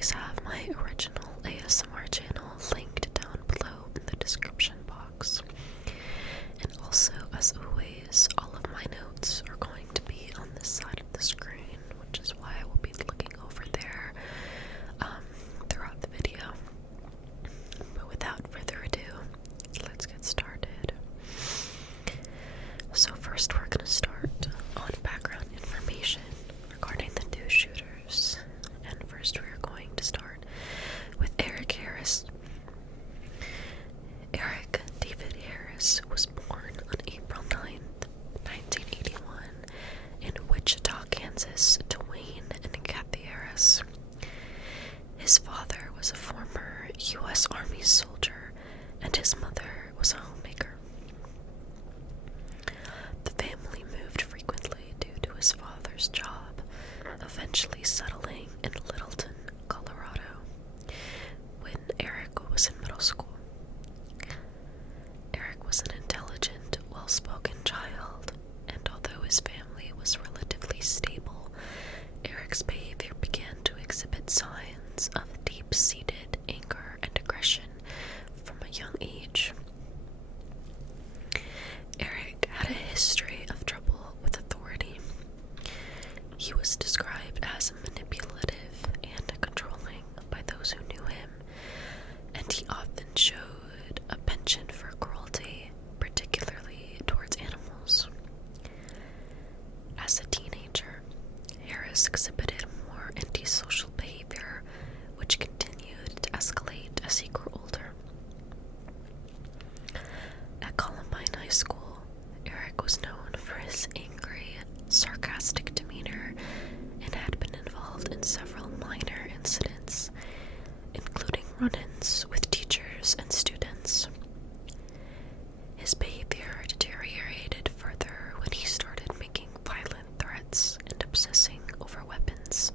always have my original ASMR channel linked down below in the description box. And also, as always, all of my notes are going to be on this side of the screen, which is why I will be looking over there throughout the video. But without further ado, let's get started. So first we're going to start on background information regarding the two shooters. And first we're going to start with Eric Harris. Eric David Harris was born on April 9th, 1981 in Wichita, Kansas to Wayne and Kathy Harris. His father was a former U.S. Army soldier and his mother was a homemaker. The family moved frequently due to his father's job, eventually settling in Littleton, Colorado, when Eric was in middle school. Eric was an intelligent, well-spoken child, and although his family was relatively stable, Eric's behavior began to exhibit signs of deep-seated anger and aggression from a young age. Eric had a history of trouble with authority. He was described as manipulative and controlling by those who knew him, and he often showed a penchant for cruelty, particularly towards animals. As a teenager, Harris exhibited more antisocial behavior, which continued to escalate as he grew older. At Columbine High School, Eric was known for his angry, sarcastic demeanor and had been involved in several minor incidents, including run-ins with teachers and students. His behavior deteriorated further when he started making violent threats and obsessing over weapons.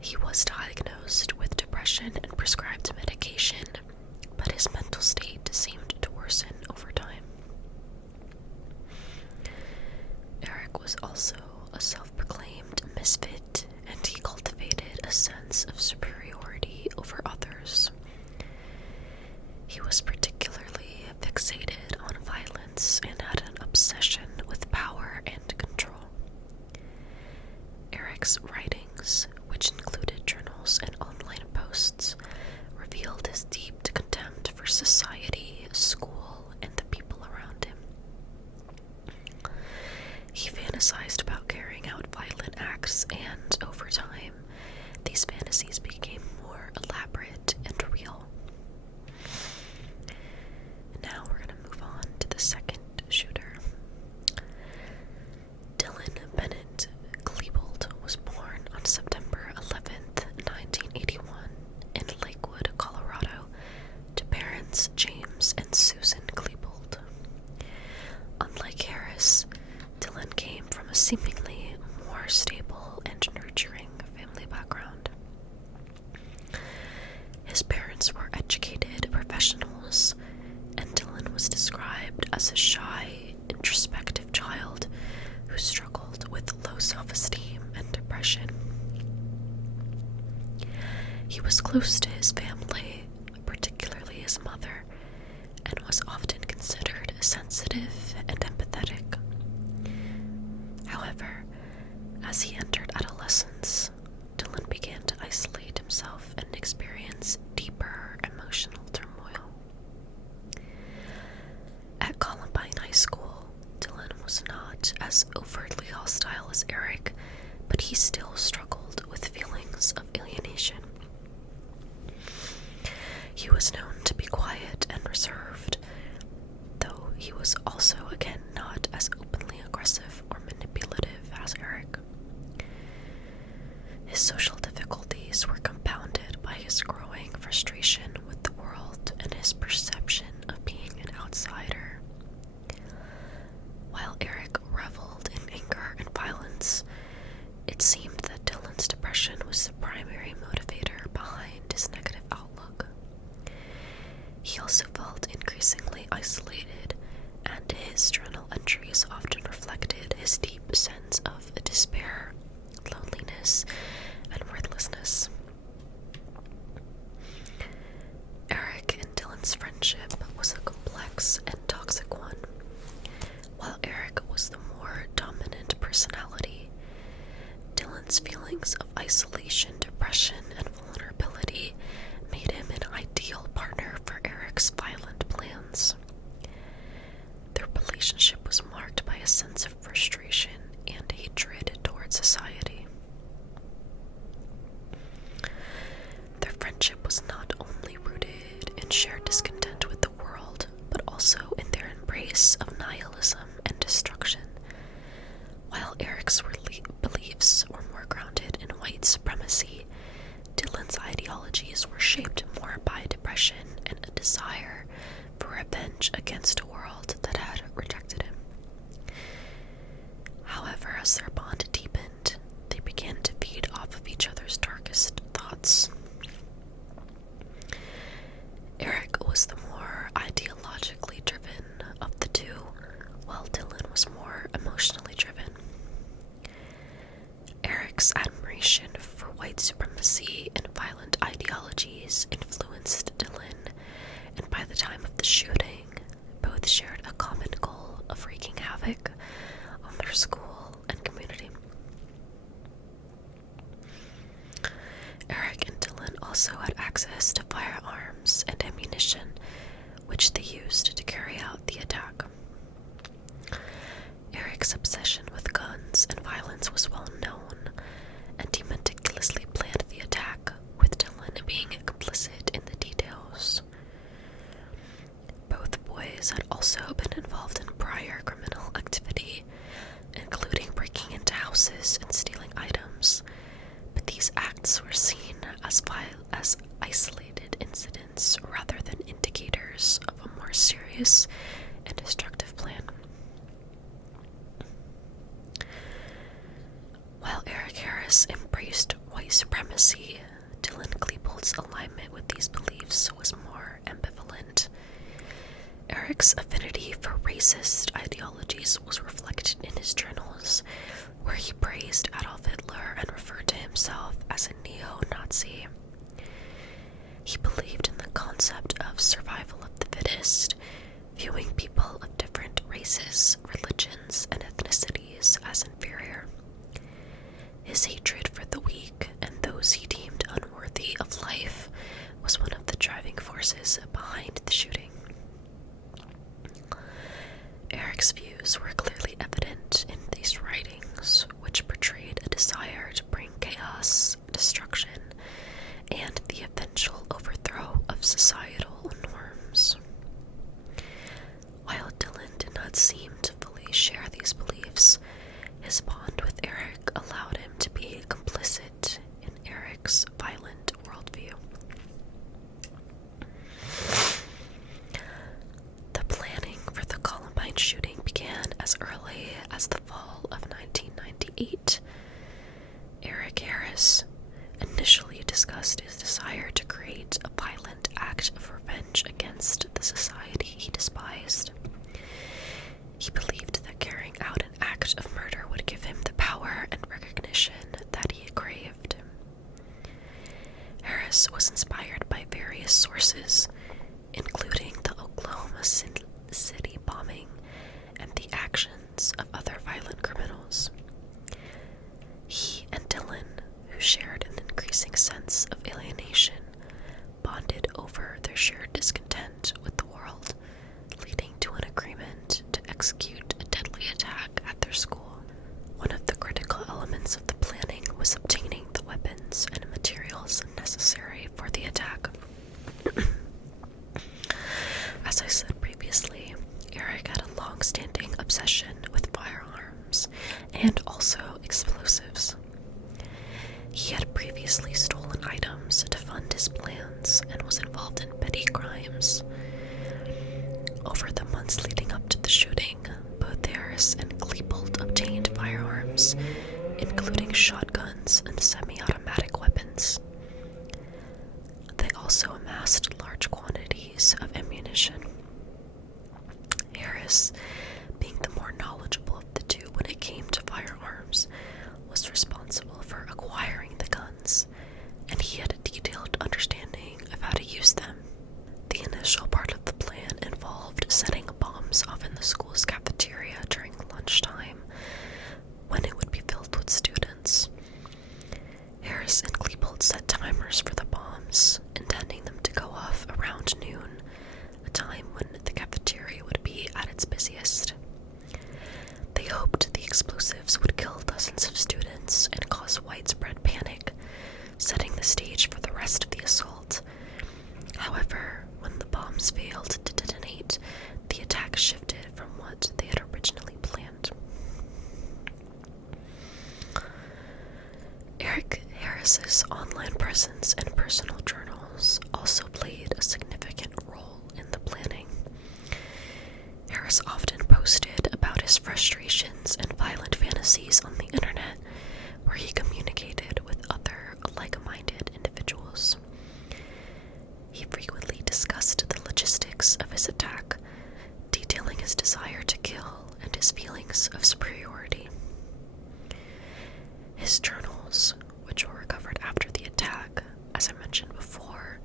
He was diagnosed with depression and prescribed medication, but his mental state seemed to worsen over time. Eric was also a self-proclaimed misfit, and he cultivated a sense of superiority over others. He was particularly fixated on violence and had an obsession with power and control. Eric's writings, which included journals and online posts, revealed his deep contempt for society, school, and the people around him. He fantasized about carrying out violent acts, and over time, these fantasies became more elaborate and real. Now we're going to move on to the second shooter. Dylan Bennett Klebold was born on September 11th, 1981 in Lakewood, Colorado, to parents James and Susan Klebold. Unlike Harris, Dylan came from a seemingly more stable and nurturing family background. His parents were educated professionals, and Dylan was described as a shy, introspective child who struggled with low self-esteem and depression. He was close to his family, particularly his mother, and was often considered sensitive and empathetic. However, as he entered adolescence, Dylan began to isolate himself and experience deeper emotional turmoil. At Columbine High School, Dylan was not as overtly hostile as Eric, but he still struggled with feelings of alienation. He was known to be quiet and reserved, though he was also, again, not as openly aggressive or manipulative as Eric. His social difficulties were compounded by his growing frustration with the world and his perception of being an outsider. While Eric reveled in anger and violence, it seemed that Dylan's depression was the primary motivator behind his negative outlook. He also felt increasingly isolated, and his journal entries often reflected his deep sense of despair, loneliness, and worthlessness. Dylan's feelings of isolation, depression, and vulnerability made him an ideal partner for Eric's violent plans. Their relationship was marked by a sense of frustration and hatred toward society. Their friendship was not only rooted in shared discontent with the world, but also in their embrace of nihilism and destruction. While Eric's beliefs were more grounded in white supremacy, Dylan's ideologies were shaped more by depression and a desire for revenge against a world that had rejected him. However, as their bond deepened, they began to feed off of each other's darkest thoughts. Eric was the more ideologically driven of the two, while Dylan was more emotionally driven. Eric's admiration for white supremacy and violent ideologies influenced Dylan, and by the time of the shooting, both shared a common goal of wreaking havoc on their school and community. Eric and Dylan also had access to firearms and ammunition, which they used to carry out the attack. Eric's obsession with guns and violence was well known, and he meticulously planned the attack, with Dylan being complicit in the details. Both boys had also been involved in prior criminal activity, including breaking into houses and stealing items, but these acts were seen as isolated incidents rather than indicators of a more serious and destructive plan. While Eric Harris embraced white supremacy, Dylan Klebold's alignment with these beliefs was more ambivalent. Eric's affinity for racist ideologies was reflected in his journals, where he praised Adolf Hitler and referred to himself as a neo-Nazi. He believed in the concept of survival of the fittest, viewing people of different races, religions, and ethnicities as inferior. His hatred for the weak and those he deemed unworthy of life was one of the driving forces behind the shooting. Eric's views were clearly evident in these writings, which portrayed a desire to bring chaos, destruction, and the eventual overthrow of societal norms. While Dylan did not seem to fully share these beliefs, his bond with Eric allowed him to be complicit in Eric's violent worldview. The planning for the Columbine shooting began as early as the fall of 1998. Eric Harris initially discussed his desire to create a violent act of revenge against the society he despised. He believed that carrying out an act of murder would give him the power and recognition that he craved. Harris was inspired by various sources, including the Oklahoma City bombing and the actions of other violent criminals. He and Dylan, who shared an increasing sense of alienation, bonded over their shared discontent with the world, leading to an agreement to execute a deadly attack at their school. One of the critical elements of the planning was obtaining the weapons and materials necessary for the attack. As I said previously, Eric had a long-standing obsession with firearms and also explosives. He had previously stolen items to fund his plans and was involved in petty crimes. Over the months leading up to the shooting, both Harris and Klebold obtained firearms, including shotguns and semi-automatic weapons. They also amassed large quantities of ammunition. Harris, being the more knowledgeable of the two when it came to firearms, was responsible for acquiring the guns, and he had a detailed understanding of how to use them. The initial part of the plan involved setting bombs off in the school's cafeteria during lunchtime, when it would be filled with students. Harris and Klebold set timers for the bombs, intending them to go off around noon, a time when the cafeteria would be at its busiest. They hoped the explosives would kill dozens of students and cause widespread panic, setting the stage for the rest of the assault. However, when the bombs failed to detonate, the attack shifted from what they had originally planned. Eric Harris's online presence and personal journals also played a significant role in the planning. Harris often posted about his frustrations and violent fantasies on the internet, where he communicated with other like-minded individuals. He frequently discussed the logistics of his attack, detailing his desire to kill and his feelings of superiority. His journals, which were recovered after the attack, as I mentioned before,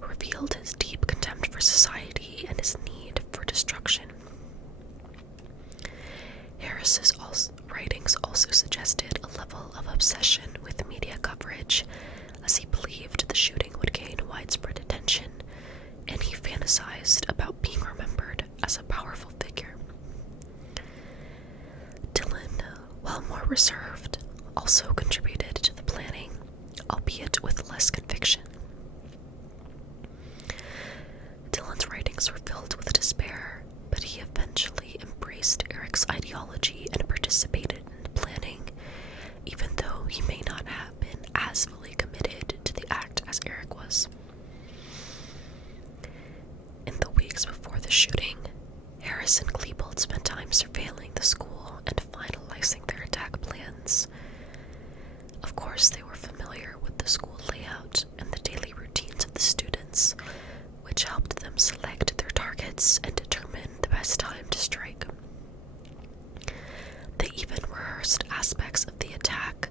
revealed his deep contempt for society and his need for destruction. Harris's writings also suggested a level of obsession with media coverage, as he believed the shooting would gain widespread attention, and he fantasized about being remembered as a powerful figure. Dylan, while more reserved, also contributed to the planning, albeit with less conviction. Dylan's writings were filled with despair, but he eventually embraced Eric's ideology and participated in the planning, even though he may not have been as fully committed to the act as Eric was. In the weeks before the shooting, Harris and Klebold spent time surveilling the school and finalizing their attack plans. Of course, they were familiar with the school layout and the daily routines of the students, which helped them select their targets and determine the best time to strike. They even rehearsed aspects of the attack,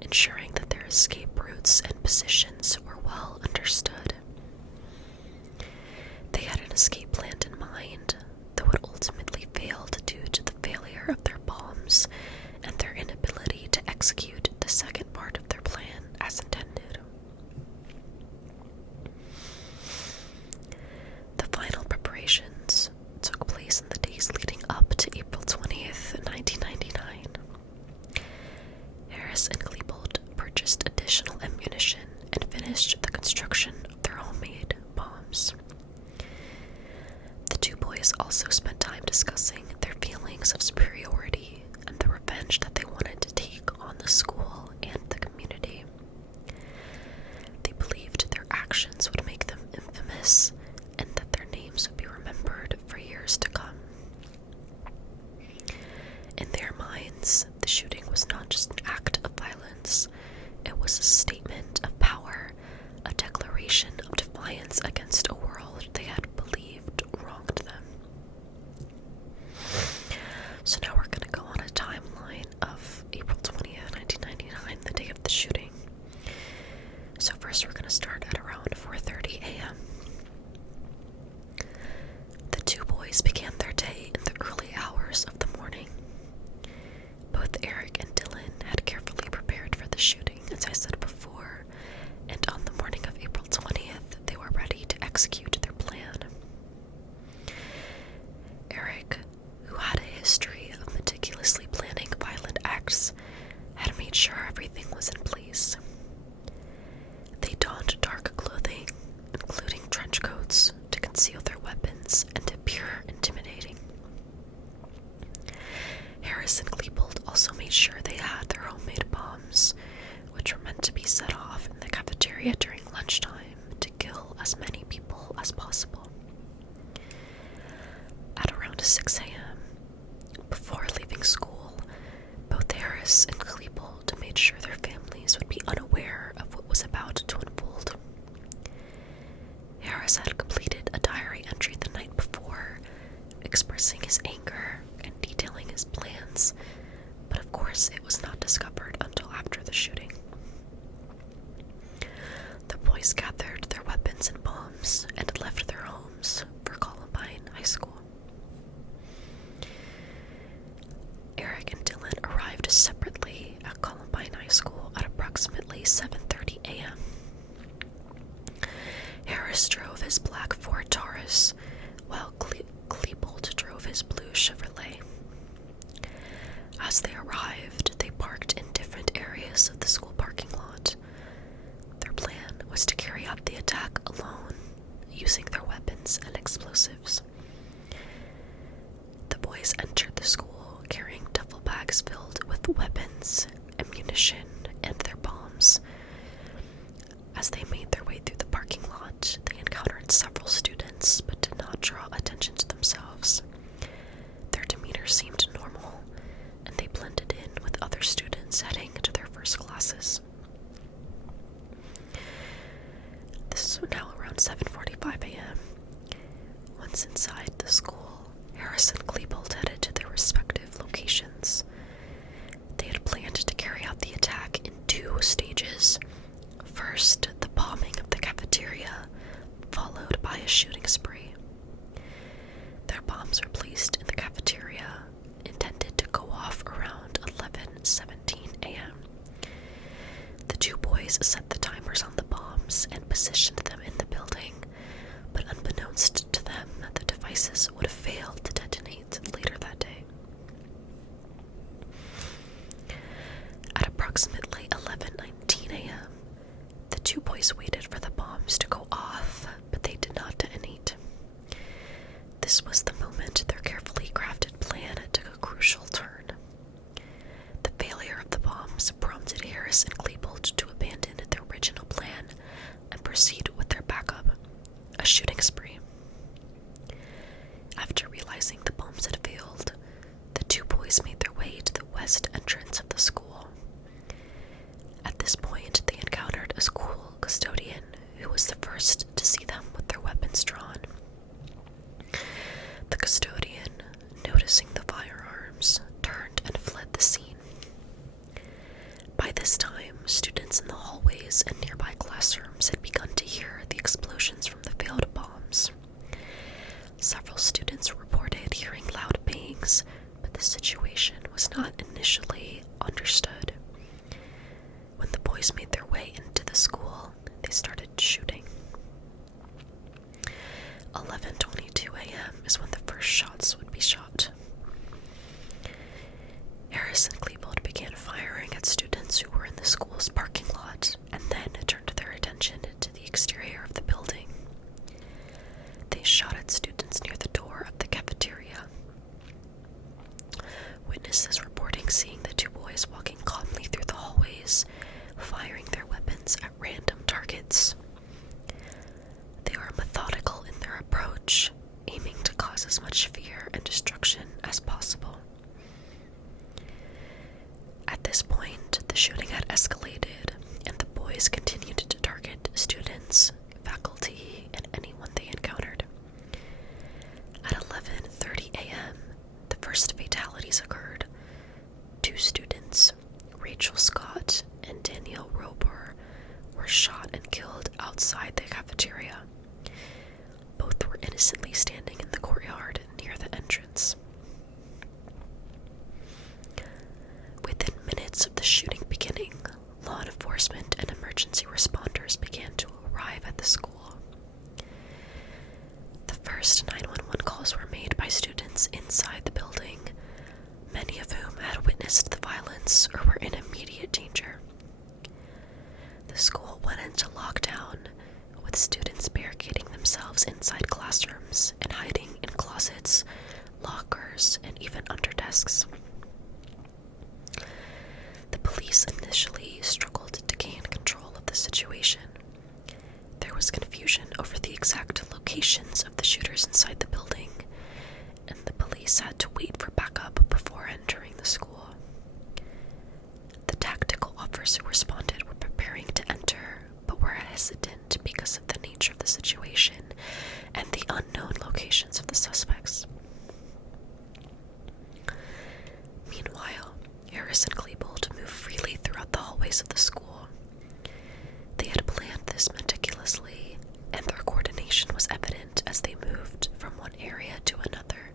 ensuring that their escape routes and positions were well understood. They had an escape plan in mind, though it ultimately failed due to the failure of their bombs and their inability to execute the second part of their plan as intended. The final preparations took place in the days leading up to April 20th, 1999. Harris and Klebold purchased additional ammunition and finished the construction of their homemade bombs. The two boys also spent time discussing their feelings of superiority and the revenge that they wanted to take on the school and the community. They believed their actions would make them infamous and that their names would be remembered for years to come. In their minds, the shooting was not just an act of violence, it was a statement of power, a declaration of defiance against a world they had believed wronged them. So now we're going to go on a timeline of April 20th, 1999, the day of the shooting. So first we're going to start at around 4:30 a.m. The two boys began their day in the early hours of the morning. Both Eric and Dylan had carefully prepared for the shooting, as I said before, and on the morning of April 20th, they were ready to execute their plan. Eric, who had a history of meticulously planning violent acts, had made sure everything was in place. They donned dark clothing, including trench coats, to conceal their weapons and to appear intimidating. Harris and Klebold also made sure they had their homemade bombs, which were meant to be set off in the cafeteria during lunchtime to kill as many people as possible. At around 6 a.m., before leaving school, both Harris and Klebold made sure their families would be unaware of what was about to unfold. Harris had completed a diary entry the night before, expressing his anger and detailing his plans, but of course it was not discovered until after the shooting. The boys gathered their weapons and bombs and left their homes for Columbine High School. Eric and Dylan arrived separately at Columbine High School at approximately 7:30 Harris, while Klebold drove his blue Chevrolet. As they arrived, they parked in different areas of the school parking lot. Their plan was to carry out the attack alone, using their weapons and explosives. The boys entered the school carrying duffel bags filled with weapons, ammunition, and their bombs. As they made their way through the parking lot, they encountered several students but did not draw attention to themselves. Their demeanor seemed normal, and they blended in with other students heading to their first classes. This was now around 7:45 a.m. Once inside the school, Harris and Klebold headed to their respective locations. They had planned to carry out the attack in 2 stages. First, the bombing of the cafeteria, followed by a shooting spree. Their bombs were placed in the cafeteria, intended to go off around 11:17 a.m. The 2 boys set the timers on the bombs and positioned them in the building, but unbeknownst to them, the devices would fail to detonate later that day. At approximately 11:19 a.m., the 2 boys waited for the bombs to go off, but they did not detonate. This was the moment their carefully crafted plan took a crucial turn. The failure of the bombs prompted Harris and Klebold to abandon their original plan and proceed with their backup, a shooting spree. After realizing the bombs had failed, the 2 boys made their way to the west entrance of the school. At this point, they encountered a school custodian who was the first to see them with their weapons drawn. The custodian, noticing the firearms, turned and fled the scene. By this time, students in the hallways and nearby classrooms had begun to hear the explosions from the failed bombs. Several students reported hearing loud bangs, but the situation was not initially understood. When the boys made their way into the school, they started shooting. 11:22 a.m. is when the first shots would be shot. Harris and Klebold began firing at students who were in the school's parking lot, and then turned their attention to the exterior of the building. They shot at students near the door of the cafeteria. Witnesses reporting seeing the 2 boys walking calmly through the hallways, firing their weapons at random targets. They were methodical in their approach, aiming to cause as much fear and destruction as possible. At this point, the shooting had escalated, and the boys continued to target students, faculty, and anyone they encountered. At 11:30 a.m., the first fatalities occurred. 2 students, Rachel Scott and Danielle Rober, were shot and killed outside the cafeteria. Both were innocently standing in the courtyard near the entrance. Within minutes of the shooting beginning, law enforcement and emergency responders began to arrive at the school. The first 911 calls were made by students inside the building, many of whom had witnessed the violence or were in immediate danger. The school went into lockdown, with students barricading themselves inside classrooms and hiding in closets, lockers, and even under desks. The police initially struggled to gain control of the situation. There was confusion over the exact locations of the shooters inside the building, and the police had to wait for backup before entering the school. The tactical officers who responded were preparing to enter, but were hesitant because of the nature of the situation and the unknown locations of the suspects. Meanwhile, Harris and Klebold moved freely throughout the hallways of the school. They had planned this meticulously, and their coordination was evident as they moved from one area to another.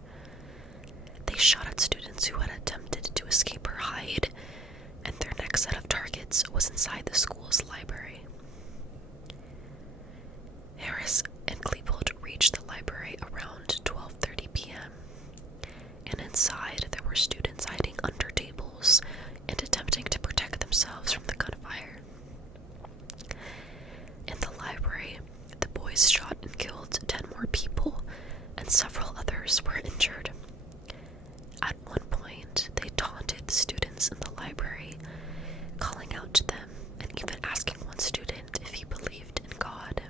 They shot at students who had attempted to escape or hide, and their next set of targets was inside the school's library. Harris and Klebold reached the library around 12:30 p.m., and inside there were students hiding under tables and attempting to protect themselves from the gunfire. In the library, the boys shot and killed 10 more people, and several others were injured. At one point, they taunted the students in the library, calling out to them and even asking one student if he believed in God.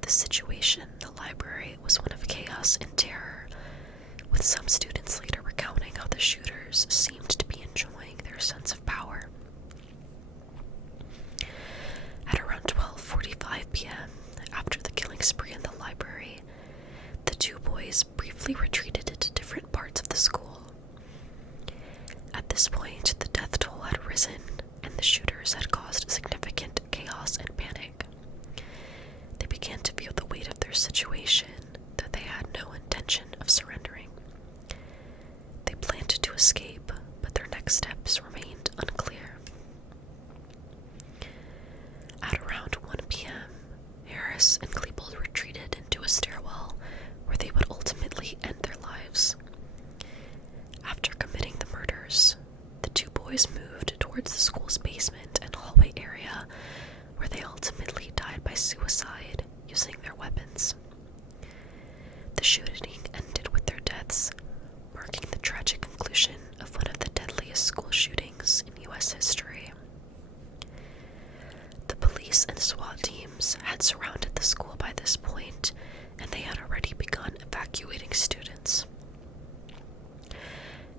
The situation in the library was one of chaos and terror, with some students later recounting how the shooters seemed to be enjoying their sense of power. At around 12:45 p.m., after the killing spree in the library, the two boys briefly retreated into different parts of the school. At this point, the death toll had risen, and the shooters had caused significant chaos and panic. They began to feel the weight of their situation, though they had no intention of surrendering. They planned to escape, but their next steps remained unclear. At around 1 p.m., Harris and Klebold retreated into a stairwell where they would ultimately end their lives. After committing the murders, the two boys moved towards the school's basement and hallway area, where they ultimately died by suicide using their weapons. The shooting ended with their deaths, marking the tragic conclusion of one of the deadliest school shootings in U.S. history. The police and SWAT teams had surrounded the school by this point, and they had already begun evacuating students.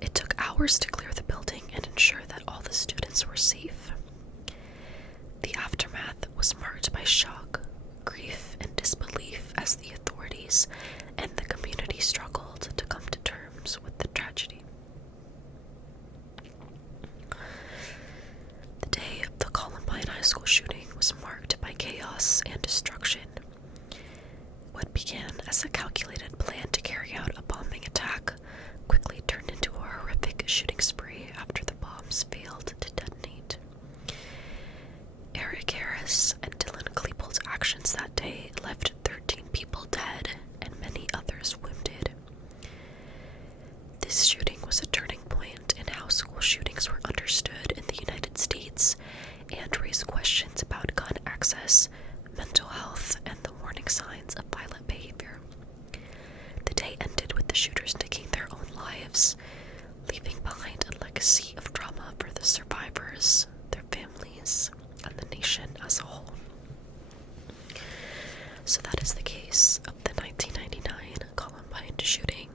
It took hours to clear the building and ensure that all the students were safe. The aftermath was marked by shock, grief, and disbelief as the authorities and the community struggled to come to terms with the tragedy. The day of the Columbine High School shooting was marked by chaos and destruction. What began as a calculated plan to carry out a bombing attack quickly turned into a horrific shooting spree after the bombs failed to detonate. Eric Harris and Dylan Klebold's actions that day left 13 people dead and many others wounded. This shooting was a turning point in how school shootings were understood in the United States and raised questions about gun access, mental health, and the warning signs of violent behavior. The day ended with the shooters taking their own lives, leaving behind a legacy of trauma for the survivors, their families, and the nation as a whole. So that is the case of the 1999 Columbine shooting.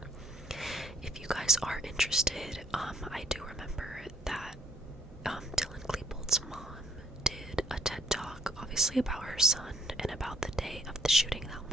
If you guys are interested, I do remember that Dylan Klebold's mom did a TED Talk, obviously about her son and about the day of the shooting that